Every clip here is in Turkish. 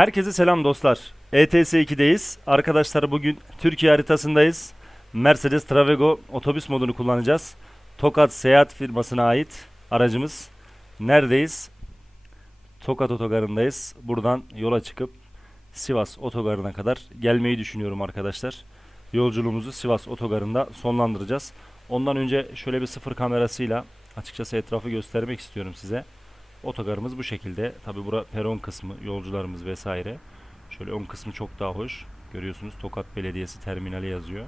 Herkese selam dostlar. E ETS 2'deyiz. Arkadaşlar bugün Türkiye haritasındayız. Mercedes Travego otobüs modunu kullanacağız. Tokat Seyahat firmasına ait aracımız. Neredeyiz? Tokat otogarındayız. Buradan yola çıkıp Sivas otogarına kadar gelmeyi düşünüyorum arkadaşlar. Yolculuğumuzu Sivas otogarında sonlandıracağız. Ondan önce şöyle bir sıfır kamerasıyla açıkçası etrafı göstermek istiyorum size. Otogarımız bu şekilde. Tabi bura peron kısmı, yolcularımız vesaire. Şöyle ön kısmı çok daha hoş. Görüyorsunuz Tokat Belediyesi terminali yazıyor.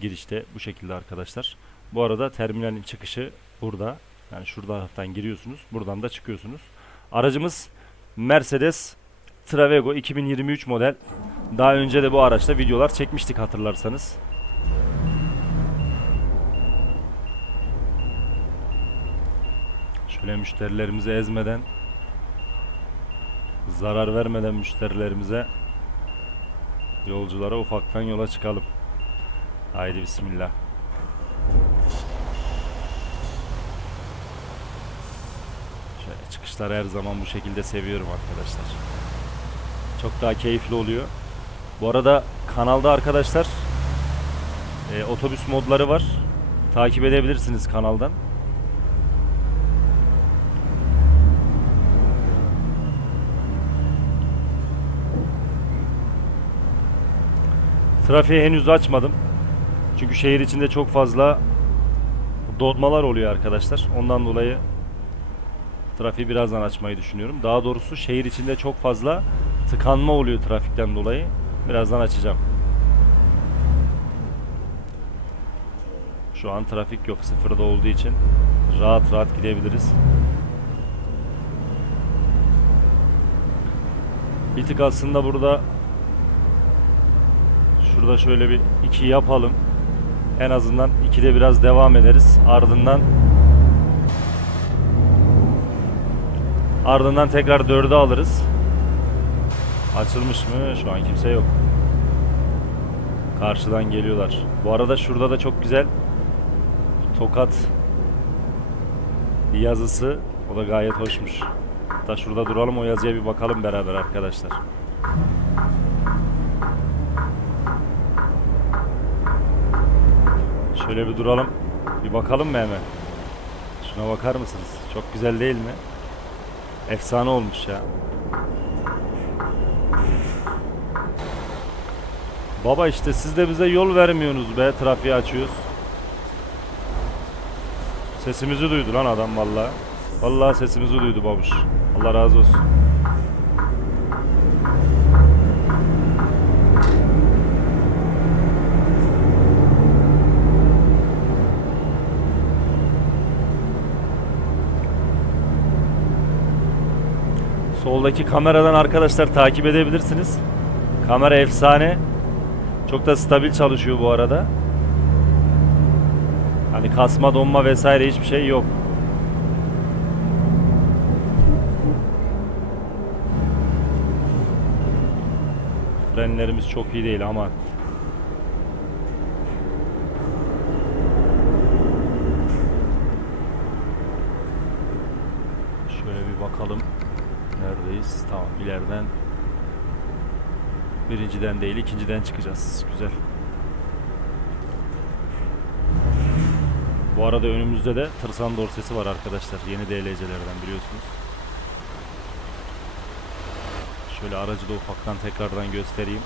Girişte bu şekilde arkadaşlar. Bu arada terminalin çıkışı burada. Yani şurada taraftan giriyorsunuz. Buradan da çıkıyorsunuz. Aracımız Mercedes Travego 2023 model. Daha önce de bu araçta videolar çekmiştik hatırlarsanız. Şöyle müşterilerimizi ezmeden zarar vermeden müşterilerimize yolculara ufaktan yola çıkalım. Haydi bismillah. Şöyle çıkışları her zaman bu şekilde seviyorum arkadaşlar. Çok daha keyifli oluyor. Bu arada kanalda arkadaşlar e, otobüs modları var. Takip edebilirsiniz kanaldan. Trafiği henüz açmadım. Çünkü şehir içinde çok fazla dodmalar oluyor arkadaşlar. Ondan dolayı trafiği birazdan açmayı düşünüyorum. Daha doğrusu şehir içinde çok fazla tıkanma oluyor trafikten dolayı. Birazdan açacağım. Şu an trafik yok sıfırda olduğu için rahat rahat gidebiliriz. Bir tık aslında burada Şurada şöyle bir iki yapalım. En azından ikide biraz devam ederiz. Ardından ardından tekrar dörde alırız. Açılmış mı? Şu an kimse yok. Karşıdan geliyorlar. Bu arada şurada da çok güzel Tokat yazısı. O da gayet hoşmuş. Hatta şurada duralım o yazıya bir bakalım beraber arkadaşlar. Şöyle bir duralım. Bir bakalım mı hemen? Şuna bakar mısınız? Çok güzel değil mi? Efsane olmuş ya. Baba işte siz de bize yol vermiyorsunuz be. Trafiği açıyoruz. Sesimizi duydu lan adam vallahi. Vallahi sesimizi duydu babuş. Allah razı olsun. Soldaki kameradan arkadaşlar takip edebilirsiniz. Kamera efsane. Çok da stabil çalışıyor bu arada. Hani kasma donma vesaire hiçbir şey yok. Frenlerimiz çok iyi değil ama Şöyle bir bakalım. Neredeyiz? Tamam ileriden birinciden değil ikinciden çıkacağız. Güzel. Bu arada önümüzde de tırsan dorsesi var arkadaşlar. Yeni DLC'lerden biliyorsunuz. Şöyle aracı da ufaktan tekrardan göstereyim.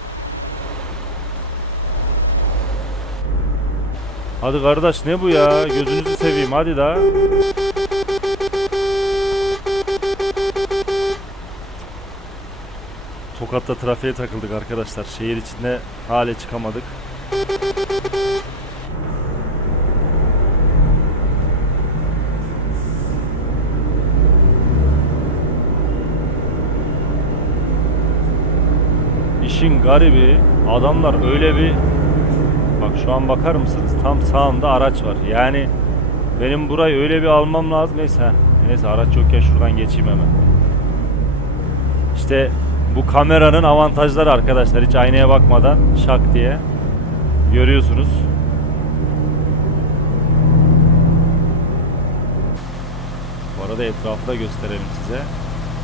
Hadi kardeş ne bu ya? Gözünüzü seveyim hadi daha. Tokat'ta trafiğe takıldık arkadaşlar. Şehir içinde hale çıkamadık. İşin garibi adamlar öyle bir bak şu an bakar mısınız tam sağımda araç var. Yani benim burayı öyle bir almam lazım. Neyse neyse araç yokken şuradan geçeyim hemen. İşte bu kameranın avantajları arkadaşlar. Hiç aynaya bakmadan şak diye görüyorsunuz. Bu arada etrafı da gösterelim size.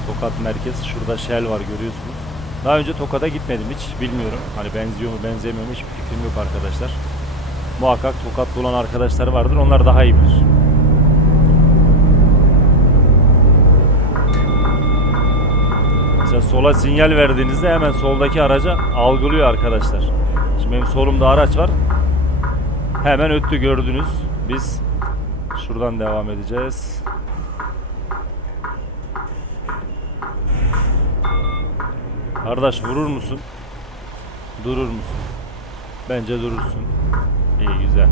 Tokat merkez. Şurada Shell var görüyorsunuz. Daha önce Tokat'a gitmedim hiç. Bilmiyorum. Hani benziyor mu benzemiyor mu hiçbir fikrim yok arkadaşlar. Muhakkak Tokat'ta olan arkadaşlar vardır. Onlar daha iyi bilir. Mesela sola sinyal verdiğinizde hemen soldaki araca algılıyor arkadaşlar. Şimdi benim solumda araç var. Hemen öttü gördünüz. Biz şuradan devam edeceğiz. Kardeş vurur musun? Durur musun? Bence durursun. İyi güzel.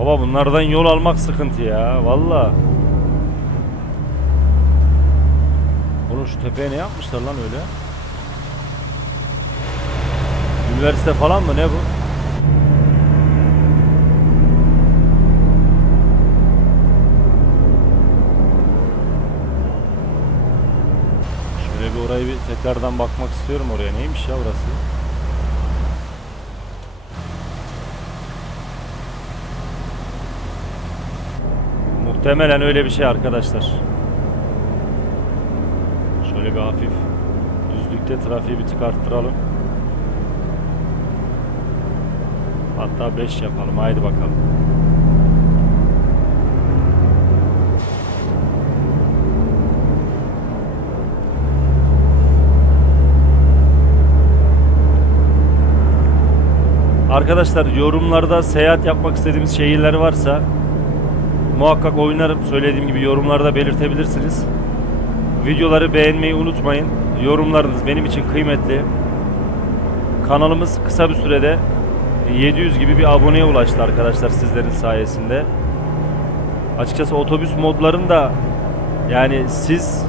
Baba bunlardan yol almak sıkıntı ya. Valla. Oğlum şu tepeye ne yapmışlar lan öyle? Üniversite falan mı ne bu? Şöyle bir orayı bir tekrardan bakmak istiyorum oraya. Neymiş ya orası? Muhtemelen öyle bir şey arkadaşlar. Şöyle bir hafif düzlükte trafiği bir tık arttıralım. Hatta 5 yapalım. Haydi bakalım. Arkadaşlar yorumlarda seyahat yapmak istediğimiz şehirler varsa muhakkak oynarım. Söylediğim gibi yorumlarda belirtebilirsiniz. Videoları beğenmeyi unutmayın. Yorumlarınız benim için kıymetli. Kanalımız kısa bir sürede 700 gibi bir aboneye ulaştı arkadaşlar sizlerin sayesinde. Açıkçası otobüs modlarını da yani siz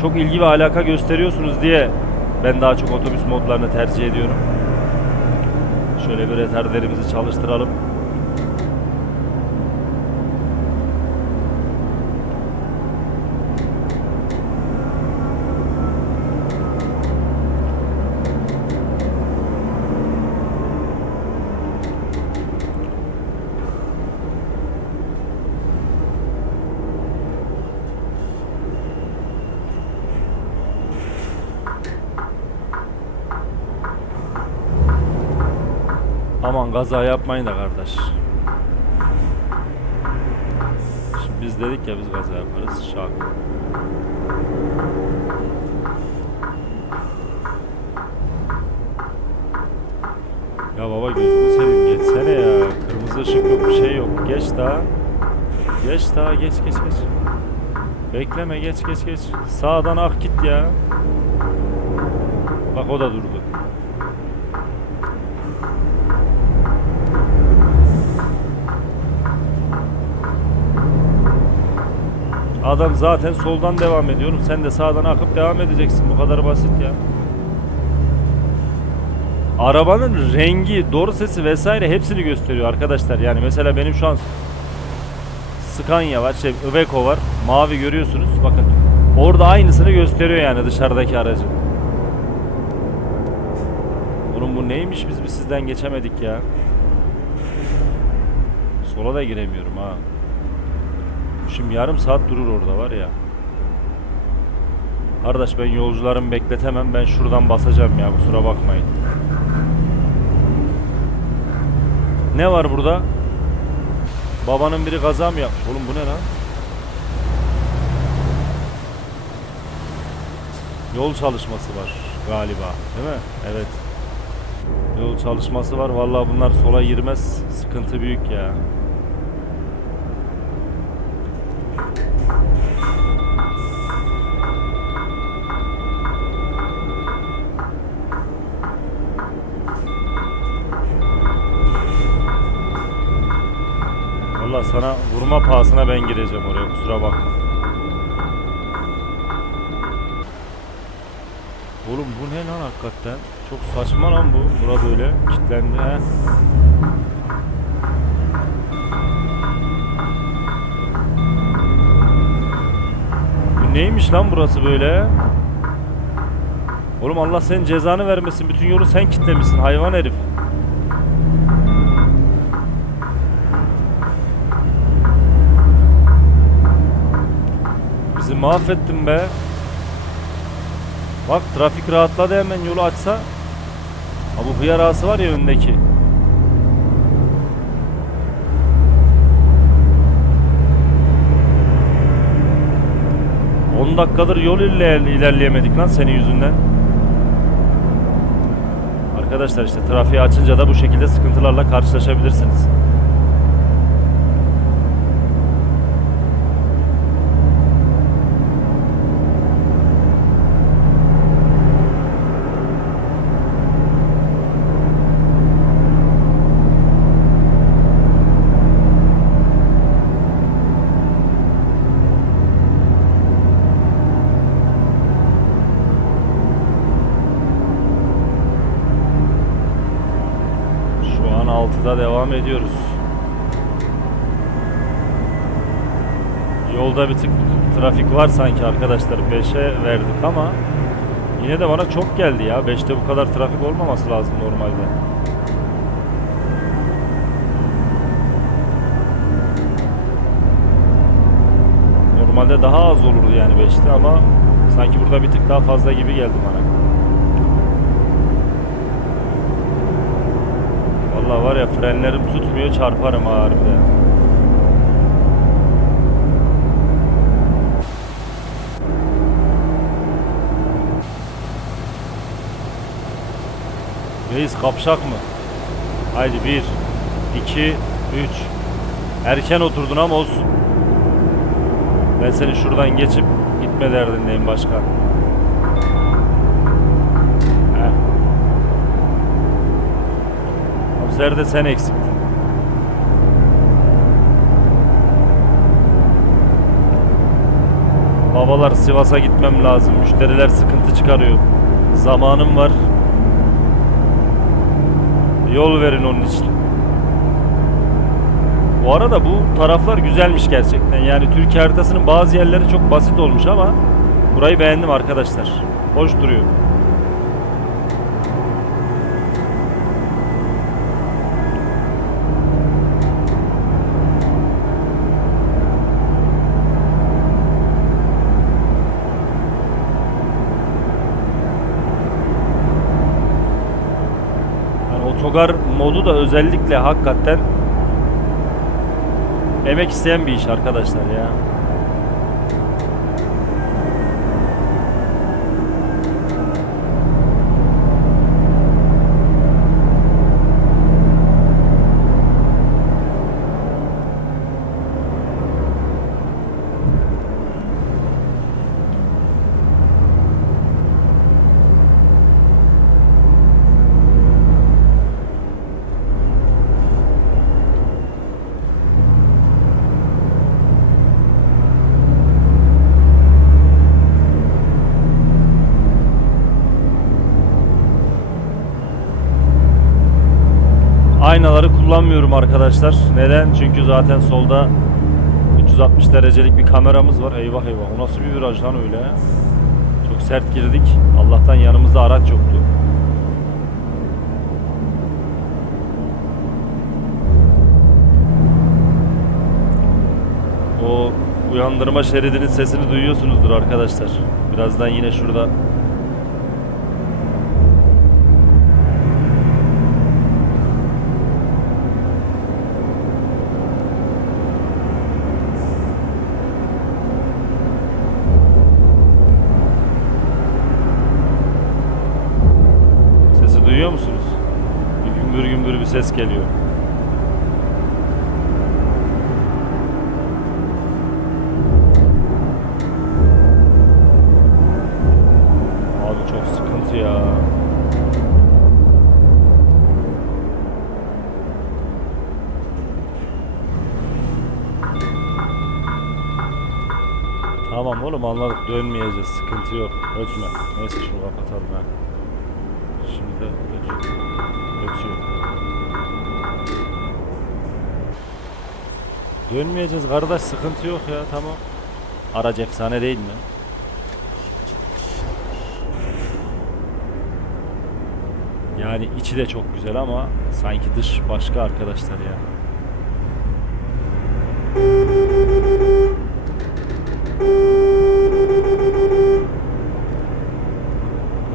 çok ilgi ve alaka gösteriyorsunuz diye ben daha çok otobüs modlarını tercih ediyorum. Şöyle bir retarderimizi çalıştıralım. Aman kaza yapmayın da kardeş. Şimdi biz dedik ya biz kaza yaparız. Şak. Ya baba gözünü seveyim geçsene ya. Kırmızı ışık yok bir şey yok. Geç daha. Geç daha geç geç geç. Bekleme geç geç geç. Sağdan ak git ya. Bak o da durdu. Adam zaten soldan devam ediyorum. Sen de sağdan akıp devam edeceksin. Bu kadar basit ya. Arabanın rengi, doğru sesi vesaire hepsini gösteriyor arkadaşlar. Yani mesela benim şu an Scania var, şey Iveco var. Mavi görüyorsunuz. Bakın. Orada aynısını gösteriyor yani dışarıdaki aracın. Oğlum bu neymiş biz bir sizden geçemedik ya. Sola da giremiyorum ha. Şimdi yarım saat durur orada var ya. Kardeş ben yolcularımı bekletemem. Ben şuradan basacağım ya kusura bakmayın. Ne var burada? Babanın biri kaza mı yapmış? Oğlum bu ne lan? Yol çalışması var galiba. Değil mi? Evet. Yol çalışması var. Vallahi bunlar sola girmez. Sıkıntı büyük ya. Valla sana vurma pahasına ben gireceğim oraya kusura bakma. Oğlum bu ne lan hakikaten? Çok saçma lan bu. Bura böyle kilitlendi he. Bu neymiş lan burası böyle? Oğlum Allah senin cezanı vermesin. Bütün yolu sen kitlemişsin hayvan herif. Mahvettin be. Bak trafik rahatladı hemen yolu açsa. Ha bu hıyar ağası var ya öndeki. ...10 dakikadır yol ile ilerleyemedik lan senin yüzünden. Arkadaşlar işte trafiği açınca da bu şekilde sıkıntılarla karşılaşabilirsiniz. 6'da devam ediyoruz. Yolda bir tık trafik var sanki arkadaşlar. 5'e verdik ama yine de bana çok geldi ya. 5'te bu kadar trafik olmaması lazım normalde. Normalde daha az olurdu yani 5'te ama sanki burada bir tık daha fazla gibi geldi bana. Vallahi var ya frenlerim tutmuyor çarparım ha harbiden. Reis kapşak mı? Haydi bir, iki, üç. Erken oturdun ama olsun. Ben seni şuradan geçip gitme derdindeyim başkan. Bu sefer de sen eksiktin. Babalar Sivas'a gitmem lazım. Müşteriler sıkıntı çıkarıyor. Zamanım var. Yol verin onun için. Bu arada bu taraflar güzelmiş gerçekten. Yani Türkiye haritasının bazı yerleri çok basit olmuş ama burayı beğendim arkadaşlar. Hoş duruyor. Da özellikle hakikaten emek isteyen bir iş arkadaşlar ya. Kullanmıyorum arkadaşlar. Neden? Çünkü zaten solda 360 derecelik bir kameramız var. Eyvah eyvah. O nasıl bir viraj lan öyle? Çok sert girdik. Allah'tan yanımızda araç yoktu. O uyandırma şeridinin sesini duyuyorsunuzdur arkadaşlar. Birazdan yine şurada gümbür bir ses geliyor. Abi çok sıkıntı. Tamam oğlum anladık. Dönmeyeceğiz. Sıkıntı yok. Ötme. Neyse şunu kapatalım ha. Şimdi de ötüyor Ötüyor. Dönmeyeceğiz kardeş sıkıntı yok ya tamam. Araç efsane değil mi? Yani içi de çok güzel ama sanki dış başka arkadaşlar ya.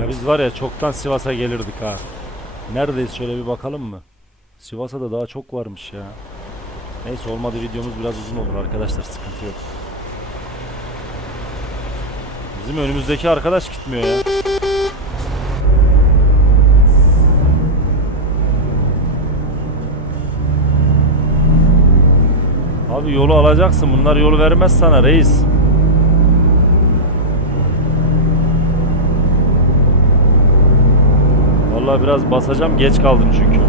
Ya biz var ya çoktan Sivas'a gelirdik ha. Neredeyiz şöyle bir bakalım mı? Sivas'a da daha çok varmış ya. Neyse olmadı videomuz biraz uzun olur arkadaşlar sıkıntı yok. Bizim önümüzdeki arkadaş gitmiyor ya. Abi yolu alacaksın. Bunlar yolu vermez sana reis. Vallahi biraz basacağım. Geç kaldım çünkü.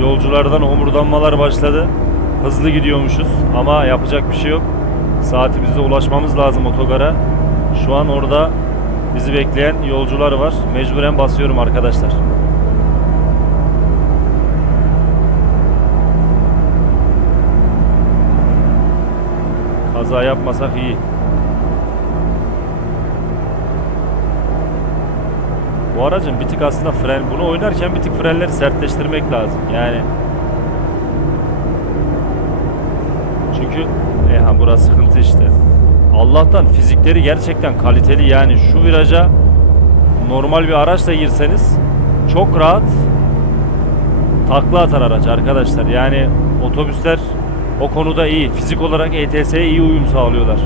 Yolculardan homurdanmalar başladı. Hızlı gidiyormuşuz ama yapacak bir şey yok. Saatimizde ulaşmamız lazım otogara. Şu an orada bizi bekleyen yolcular var. Mecburen basıyorum arkadaşlar. Kaza yapmasak iyi. Bu aracın bir tık aslında fren, bunu oynarken bir tık frenleri sertleştirmek lazım. Yani çünkü e ha burası sıkıntı işte. Allah'tan fizikleri gerçekten kaliteli yani şu viraja normal bir araçla girseniz çok rahat takla atar araç arkadaşlar. Yani otobüsler o konuda iyi. Fizik olarak ETS'ye iyi uyum sağlıyorlar.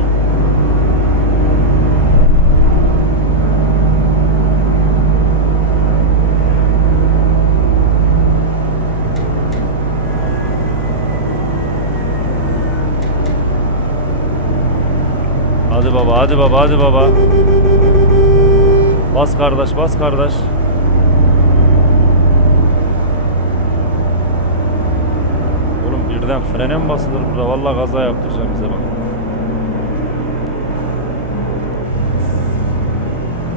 Hadi baba, hadi baba, hadi baba. Bas kardeş, bas kardeş. Oğlum birden frene mi basılır burada? Vallahi kaza yaptıracağım bize bak.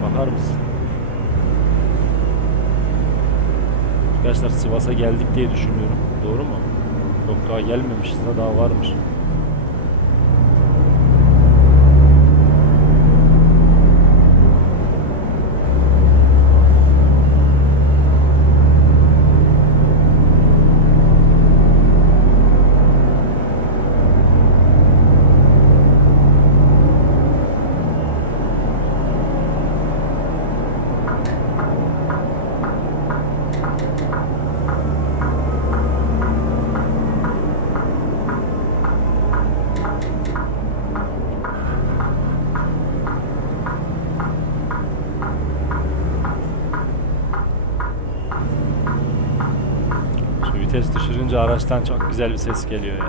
Bakar mısın? Arkadaşlar Sivas'a geldik diye düşünüyorum. Doğru mu? Yok daha gelmemişiz de daha varmış. Şu düşürünce araçtan çok güzel bir ses geliyor ya.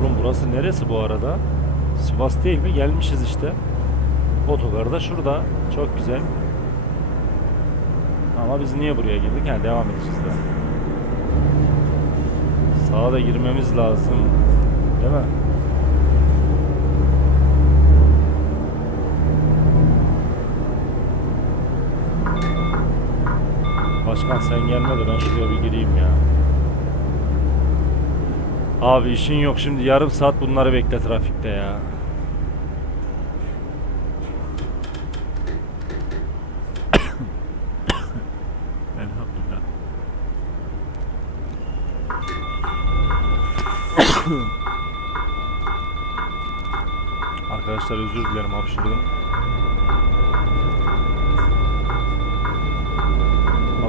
Oğlum burası neresi bu arada? Sivas değil mi? Gelmişiz işte. Otogar da şurada. Çok güzel. Ama biz niye buraya girdik? Ha devam edeceğiz de. Sağa da girmemiz lazım. Değil mi? Başkan sen gelme de ben şuraya bir gireyim ya. Abi işin yok şimdi yarım saat bunları bekle trafikte ya. Arkadaşlar özür dilerim hapşırdım.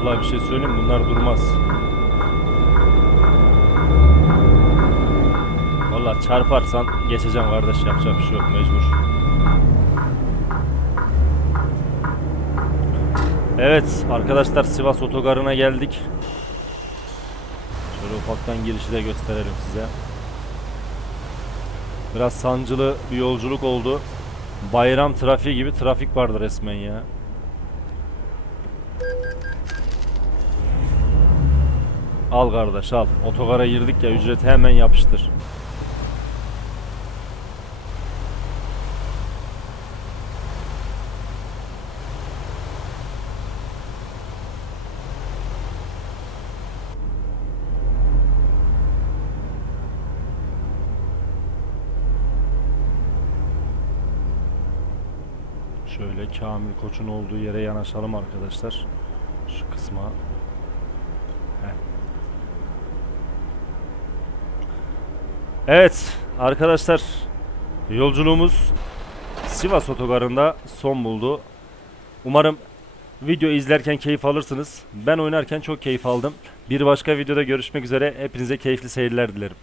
Vallahi bir şey söyleyeyim bunlar durmaz. Vallahi çarparsan geçeceğim kardeş yapacak bir şey yok mecbur. Evet arkadaşlar Sivas otogarına geldik. Şöyle ufaktan girişi de gösterelim size. Biraz sancılı bir yolculuk oldu. Bayram trafiği gibi trafik vardı resmen ya. Al kardeş al. Otogara girdik ya ücreti hemen yapıştır. Şöyle Kamil Koç'un olduğu yere yanaşalım arkadaşlar. Şu kısma. Heh. Evet arkadaşlar yolculuğumuz Sivas otogarında son buldu. Umarım video izlerken keyif alırsınız. Ben oynarken çok keyif aldım. Bir başka videoda görüşmek üzere. Hepinize keyifli seyirler dilerim.